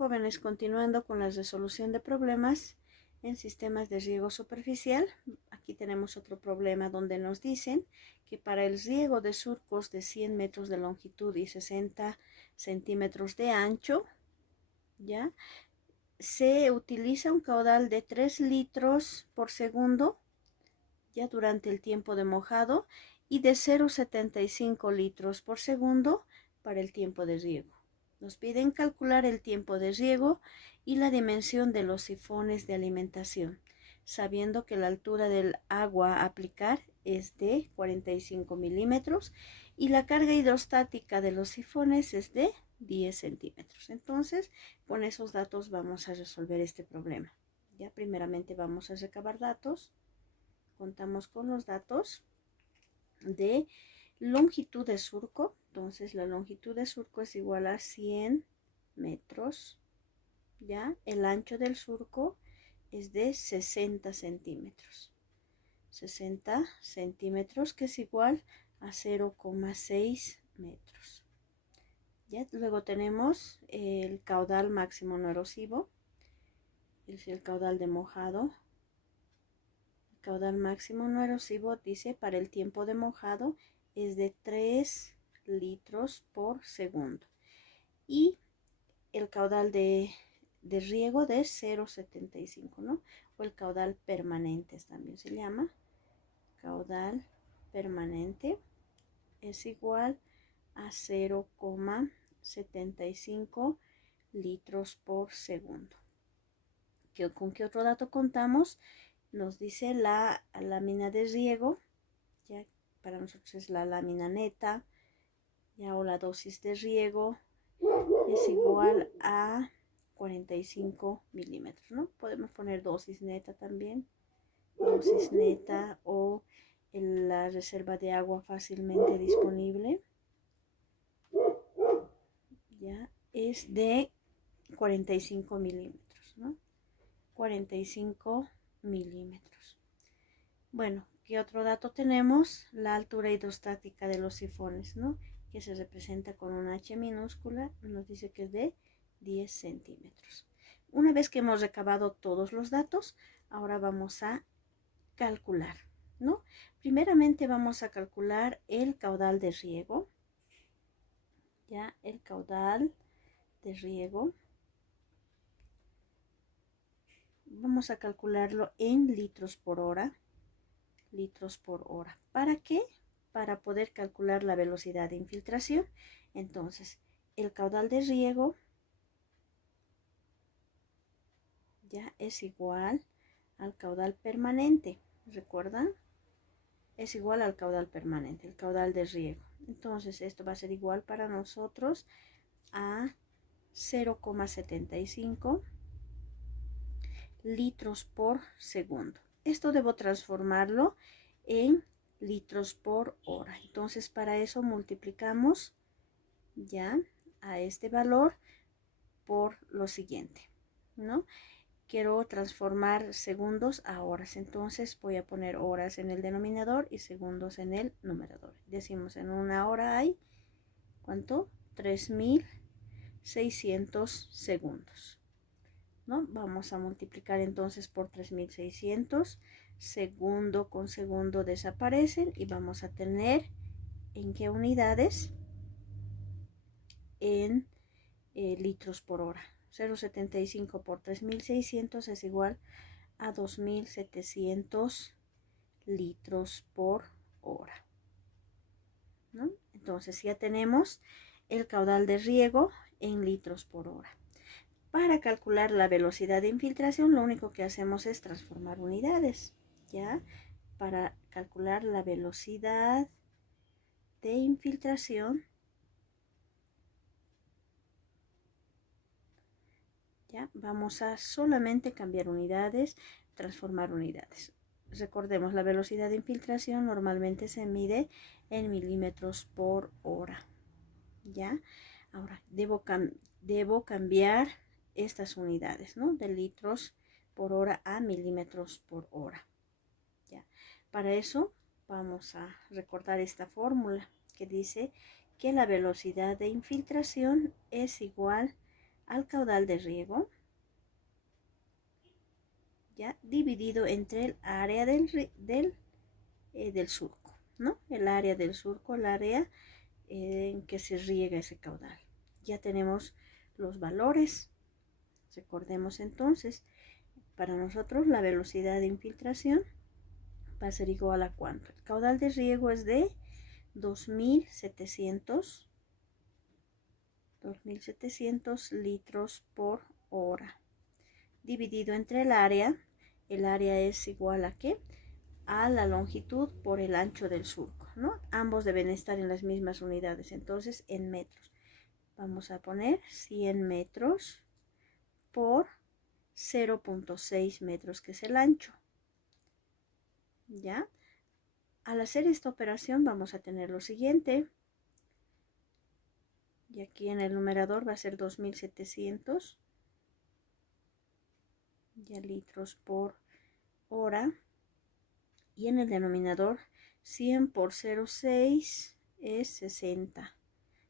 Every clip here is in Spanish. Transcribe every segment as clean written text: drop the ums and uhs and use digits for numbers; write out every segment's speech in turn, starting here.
jóvenes, continuando con la resolución de problemas en sistemas de riego superficial. Aquí tenemos otro problema donde nos dicen que para el riego de surcos de 100 metros de longitud y 60 centímetros de ancho, ¿ya?, se utiliza un caudal de 3 litros por segundo, ya durante el tiempo de mojado, y de 0,75 litros por segundo para el tiempo de riego. Nos piden calcular el tiempo de riego y la dimensión de los sifones de alimentación, sabiendo que la altura del agua a aplicar es de 45 milímetros y la carga hidrostática de los sifones es de 10 centímetros. Entonces, con esos datos vamos a resolver este problema. Ya, primeramente vamos a recabar datos. Contamos con los datos de longitud de surco. Entonces la longitud de surco es igual a 100 metros, ¿ya? El ancho del surco es de 60 centímetros. 60 centímetros, que es igual a 0,6 metros. ¿Ya? Luego tenemos el caudal máximo no erosivo, es el caudal de mojado. El caudal máximo no erosivo dice para el tiempo de mojado es de 3 litros por segundo. Y el caudal de riego de 0,75, ¿no? O el caudal permanente también se llama. Caudal permanente es igual a 0,75 litros por segundo. ¿Con qué otro dato contamos? Nos dice la lámina de riego, ya para nosotros es la lámina neta, ya, o la dosis de riego es igual a 45 milímetros, ¿no? Podemos poner dosis neta también, dosis neta, o la reserva de agua fácilmente disponible, ya, es de 45 milímetros, ¿no? 45 milímetros. Bueno, ¿qué otro dato tenemos? La altura hidrostática de los sifones, ¿no?, que se representa con una H minúscula, nos dice que es de 10 centímetros. Una vez que hemos recabado todos los datos, ahora vamos a calcular, ¿no? Primeramente vamos a calcular el caudal de riego, ya, el caudal de riego. Vamos a calcularlo en litros por hora. Litros por hora. ¿Para qué? Para poder calcular la velocidad de infiltración. Entonces, el caudal de riego ya es igual al caudal permanente. ¿Recuerdan? Es igual al caudal permanente, el caudal de riego. Entonces, esto va a ser igual para nosotros a 0,75 litros por segundo. Esto debo transformarlo en litros por hora. Entonces, para eso multiplicamos ya a este valor por lo siguiente, ¿no? Quiero transformar segundos a horas, entonces voy a poner horas en el denominador y segundos en el numerador. Decimos, en una hora hay, ¿cuánto? 3600 segundos, ¿no? Vamos a multiplicar entonces por 3600. Segundo con segundo desaparecen y vamos a tener, ¿en qué unidades? En litros por hora. 0,75 por 3600 es igual a 2700 litros por hora, ¿no? Entonces ya tenemos el caudal de riego en litros por hora. Para calcular la velocidad de infiltración, lo único que hacemos es transformar unidades, ¿ya? Para calcular la velocidad de infiltración, ¿ya? Vamos a solamente cambiar unidades, transformar unidades. Recordemos, la velocidad de infiltración normalmente se mide en milímetros por hora, ¿ya? Ahora, debo cambiar estas unidades, ¿no? De litros por hora a milímetros por hora, ¿ya? Para eso vamos a recordar esta fórmula que dice que la velocidad de infiltración es igual al caudal de riego, ya dividido entre el área del surco, ¿no? El área del surco, el área en que se riega ese caudal. Ya tenemos los valores. Recordemos entonces, para nosotros la velocidad de infiltración va a ser igual a ¿cuánto? El caudal de riego es de 2700 litros por hora, dividido entre el área. El área es igual a ¿qué? A la longitud por el ancho del surco, ¿no? Ambos deben estar en las mismas unidades, entonces en metros. Vamos a poner 100 metros por 0.6 metros, que es el ancho. ¿Ya? Al hacer esta operación vamos a tener lo siguiente. Y aquí en el numerador va a ser 2700 ya litros por hora. Y en el denominador 100 por 0,6 es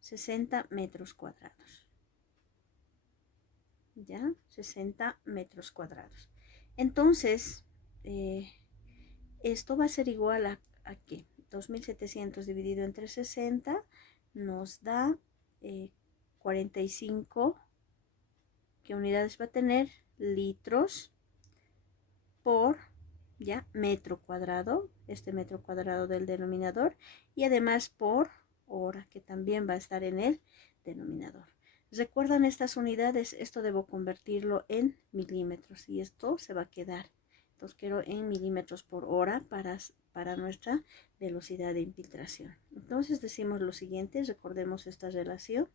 60 metros cuadrados. ¿Ya? 60 metros cuadrados. Entonces, esto va a ser igual a ¿qué? 2700 dividido entre 60 nos da 45, ¿qué unidades va a tener? Litros por ya metro cuadrado, este metro cuadrado del denominador, y además por hora, que también va a estar en el denominador. ¿Recuerdan estas unidades? Esto debo convertirlo en milímetros y esto se va a quedar. Entonces quiero en milímetros por hora para nuestra velocidad de infiltración. Entonces decimos lo siguiente, recordemos esta relación.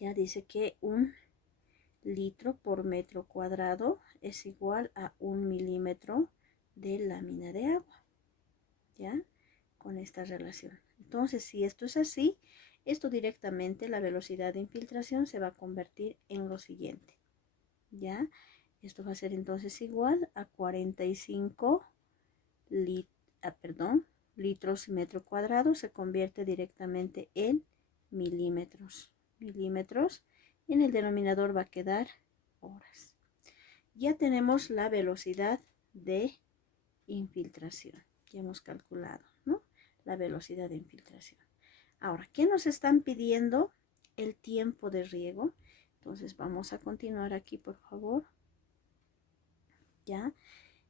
Ya dice que un litro por metro cuadrado es igual a 1 milímetro de lámina de agua. ¿Ya? Con esta relación. Entonces, si esto es así, esto directamente la velocidad de infiltración se va a convertir en lo siguiente. ¿Ya? Esto va a ser entonces igual a 45 litros metro cuadrado, se convierte directamente en milímetros. Y en el denominador va a quedar horas. Ya tenemos la velocidad de infiltración. Ya hemos calculado, ¿no? La velocidad de infiltración. Ahora, ¿qué nos están pidiendo? El tiempo de riego. Entonces vamos a continuar aquí, por favor. Ya,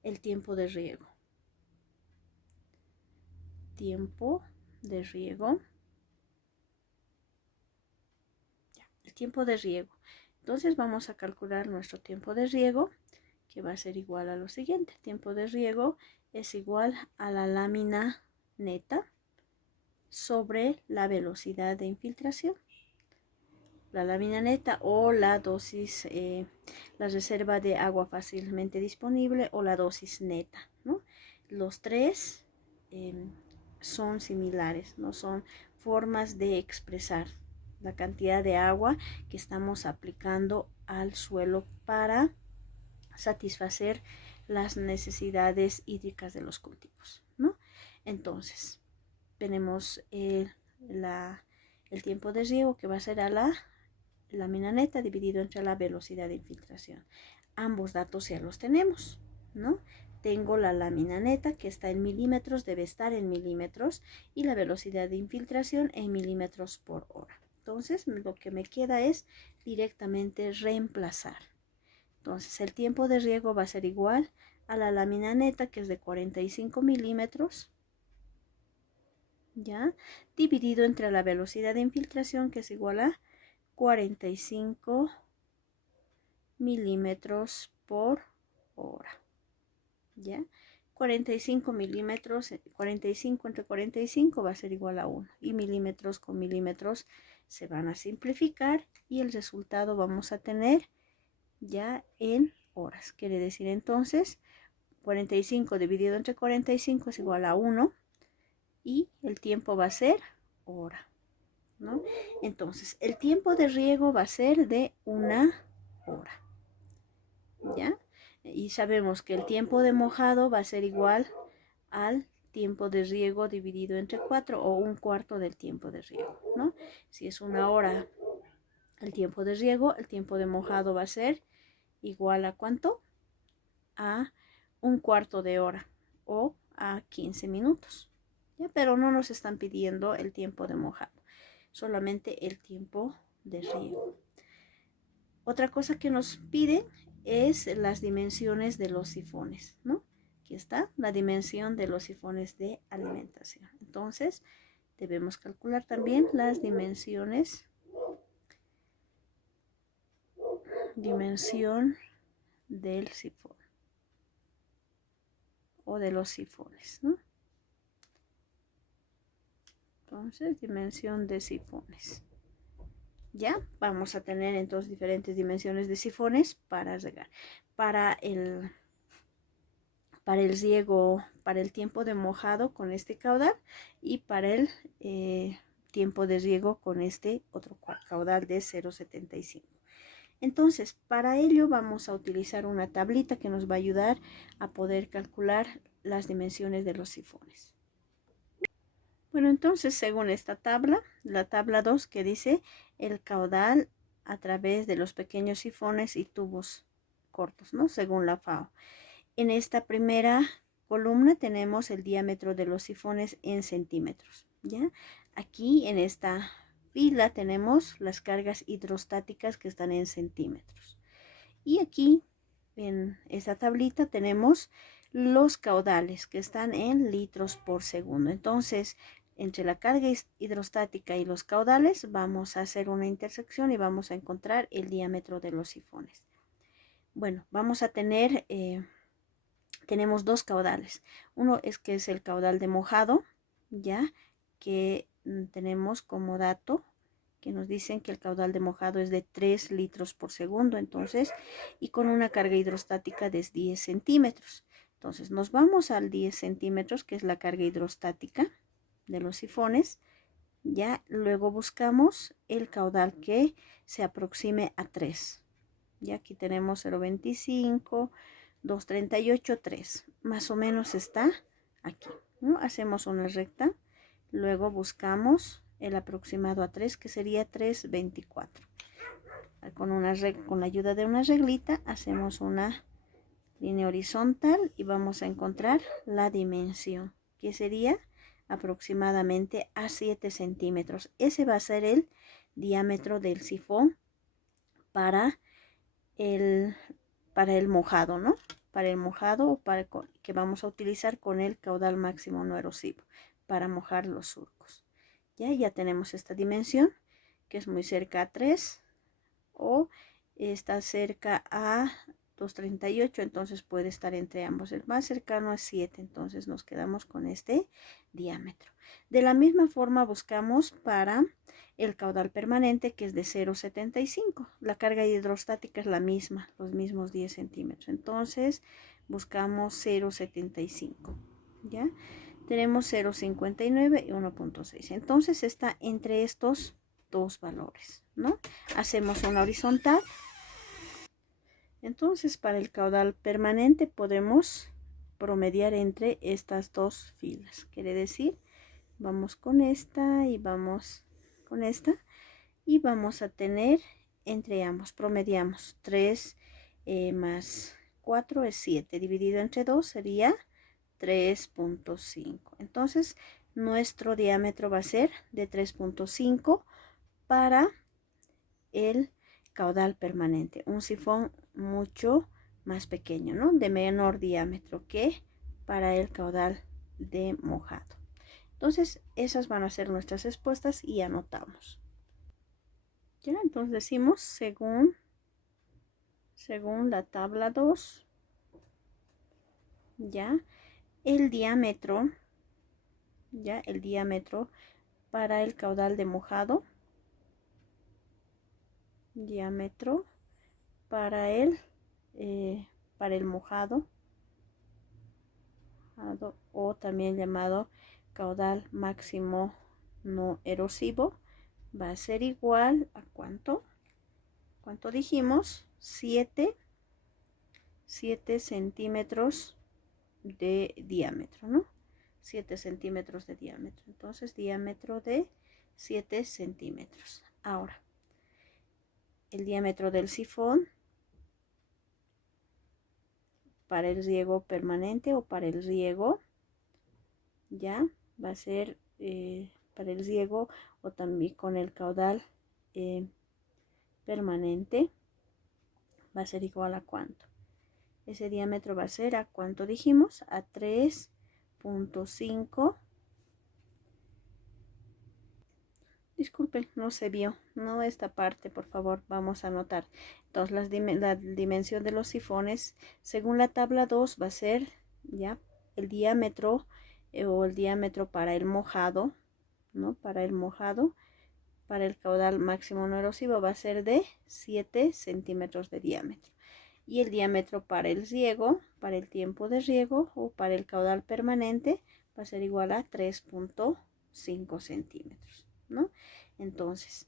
el tiempo de riego. Tiempo de riego. Ya, el tiempo de riego. Entonces vamos a calcular nuestro tiempo de riego, que va a ser igual a lo siguiente. El tiempo de riego es igual a la lámina neta sobre la velocidad de infiltración. La lámina neta o la dosis, la reserva de agua fácilmente disponible o la dosis neta, ¿no? Los tres son similares, no son formas de expresar la cantidad de agua que estamos aplicando al suelo para satisfacer las necesidades hídricas de los cultivos, ¿no? Entonces, tenemos el tiempo de riego, que va a ser a la lámina neta dividido entre la velocidad de infiltración. Ambos datos ya los tenemos, ¿no? Tengo la lámina neta, que está en milímetros, debe estar en milímetros, y la velocidad de infiltración en milímetros por hora. Entonces, lo que me queda es directamente reemplazar. Entonces, el tiempo de riego va a ser igual a la lámina neta, que es de 45 milímetros, ¿ya? Dividido entre la velocidad de infiltración, que es igual a 45 milímetros por hora. ¿Ya? 45 milímetros, 45 entre 45 va a ser igual a 1. Y milímetros con milímetros se van a simplificar y el resultado vamos a tener ya en horas. Quiere decir entonces 45 dividido entre 45 es igual a 1 y el tiempo va a ser hora, ¿no? Entonces, el tiempo de riego va a ser de 1 hora, ¿ya? Y sabemos que el tiempo de mojado va a ser igual al tiempo de riego dividido entre 4 o 1/4 del tiempo de riego, ¿no? Si es 1 hora el tiempo de riego. El tiempo de mojado va a ser igual a ¿cuánto? A 1/4 de hora o a 15 minutos. ¿Ya? Pero no nos están pidiendo el tiempo de mojado, solamente el tiempo de riego. Otra cosa que nos piden es las dimensiones de los sifones, ¿no? Aquí está la dimensión de los sifones de alimentación. Entonces, debemos calcular también las dimensión del sifón o de los sifones, ¿no? Entonces, dimensión de sifones. Ya vamos a tener entonces diferentes dimensiones de sifones para regar. Para el riego, para el tiempo de mojado con este caudal y para el tiempo de riego con este otro caudal de 0,75. Entonces, para ello vamos a utilizar una tablita que nos va a ayudar a poder calcular las dimensiones de los sifones. Bueno, entonces, según esta tabla, la tabla 2 que dice el caudal a través de los pequeños sifones y tubos cortos, ¿no? Según la FAO. En esta primera columna tenemos el diámetro de los sifones en centímetros, ¿ya? Aquí en esta fila tenemos las cargas hidrostáticas que están en centímetros. Y aquí en esta tablita tenemos los caudales que están en litros por segundo. Entonces, entre la carga hidrostática y los caudales vamos a hacer una intersección y vamos a encontrar el diámetro de los sifones. Bueno, vamos a tener... tenemos dos caudales. Uno es que es el caudal de mojado, ya que tenemos como dato que nos dicen que el caudal de mojado es de 3 litros por segundo, entonces, y con una carga hidrostática de 10 centímetros. Entonces, nos vamos al 10 centímetros, que es la carga hidrostática de los sifones. Ya luego buscamos el caudal que se aproxime a 3. Ya aquí tenemos 0,25, 2,38, 3. Más o menos está aquí, ¿no? Hacemos una recta, luego buscamos el aproximado a 3, que sería 3,24. Con la ayuda de una reglita hacemos una línea horizontal y vamos a encontrar la dimensión, que sería aproximadamente a 7 centímetros. Ese va a ser el diámetro del sifón para el mojado, ¿no? Para el mojado o para que vamos a utilizar con el caudal máximo no erosivo para mojar los surcos. Ya tenemos esta dimensión que es muy cerca a 3 o está cerca a 2,38, entonces puede estar entre ambos. El más cercano es 7, entonces nos quedamos con este diámetro. De la misma forma buscamos para el caudal permanente, que es de 0,75. La carga hidrostática es la misma, los mismos 10 centímetros. Entonces buscamos 0,75. ¿Ya? Tenemos 0,59 y 1,6. Entonces está entre estos dos valores, ¿no? Hacemos una horizontal. Entonces, para el caudal permanente podemos promediar entre estas dos filas. Quiere decir, vamos con esta y vamos con esta. Y vamos a tener entre ambos, promediamos 3 más 4 es 7. Dividido entre 2 sería 3,5. Entonces, nuestro diámetro va a ser de 3,5 para el caudal permanente. Un sifón mucho más pequeño, ¿no? De menor diámetro que para el caudal de mojado. Entonces, esas van a ser nuestras respuestas y anotamos. ¿Ya? Entonces decimos según la tabla 2, ya, el diámetro para el caudal de mojado, diámetro para el mojado o también llamado caudal máximo no erosivo, va a ser igual a ¿cuánto dijimos? 7 centímetros de diámetro, ¿no? 7 centímetros de diámetro. Entonces, diámetro de 7 centímetros. Ahora, el diámetro del sifón para el riego permanente o para el riego, ya va a ser para el riego o también con el caudal permanente, va a ser igual a cuánto. Ese diámetro va a ser a cuánto dijimos, a 3.5. Disculpen, no se vio, no esta parte, por favor, vamos a anotar. Entonces la dimensión de los sifones, según la tabla 2, va a ser ya el diámetro o el diámetro para el mojado, ¿no? Para el mojado, para el caudal máximo no erosivo va a ser de 7 centímetros de diámetro. Y el diámetro para el riego, para el tiempo de riego o para el caudal permanente va a ser igual a 3.5 centímetros, ¿no? Entonces,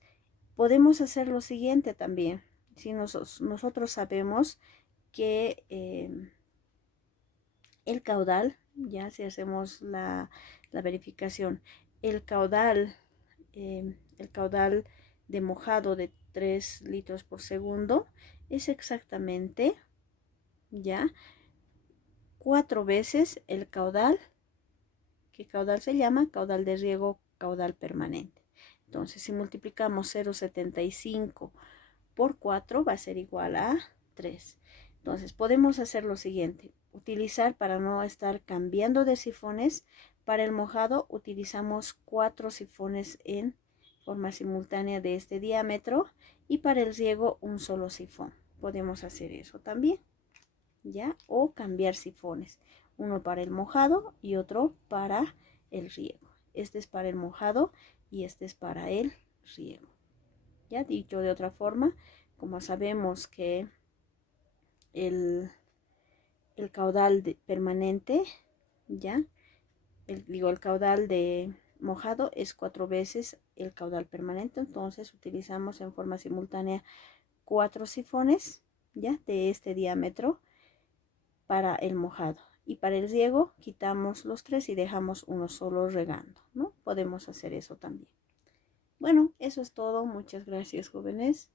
podemos hacer lo siguiente también. Si nosotros sabemos que el caudal, ya si hacemos la verificación, el caudal de mojado de 3 litros por segundo es exactamente ya 4 veces el caudal. ¿Qué caudal se llama? Caudal de riego, caudal permanente. Entonces, si multiplicamos 0,75 por 4 va a ser igual a 3. Entonces, podemos hacer lo siguiente. Utilizar, para no estar cambiando de sifones, para el mojado utilizamos 4 sifones en forma simultánea de este diámetro y para el riego un solo sifón. Podemos hacer eso también, ¿ya? O cambiar sifones. Uno para el mojado y otro para el riego. Este es para el mojado y este es para el riego. Ya dicho de otra forma, como sabemos que el caudal permanente, ya, el caudal de mojado es 4 veces el caudal permanente, entonces utilizamos en forma simultánea 4 sifones, ya, de este diámetro para el mojado. Y para el riego quitamos los 3 y dejamos uno solo regando, ¿no? Podemos hacer eso también. Bueno, eso es todo. Muchas gracias, jóvenes.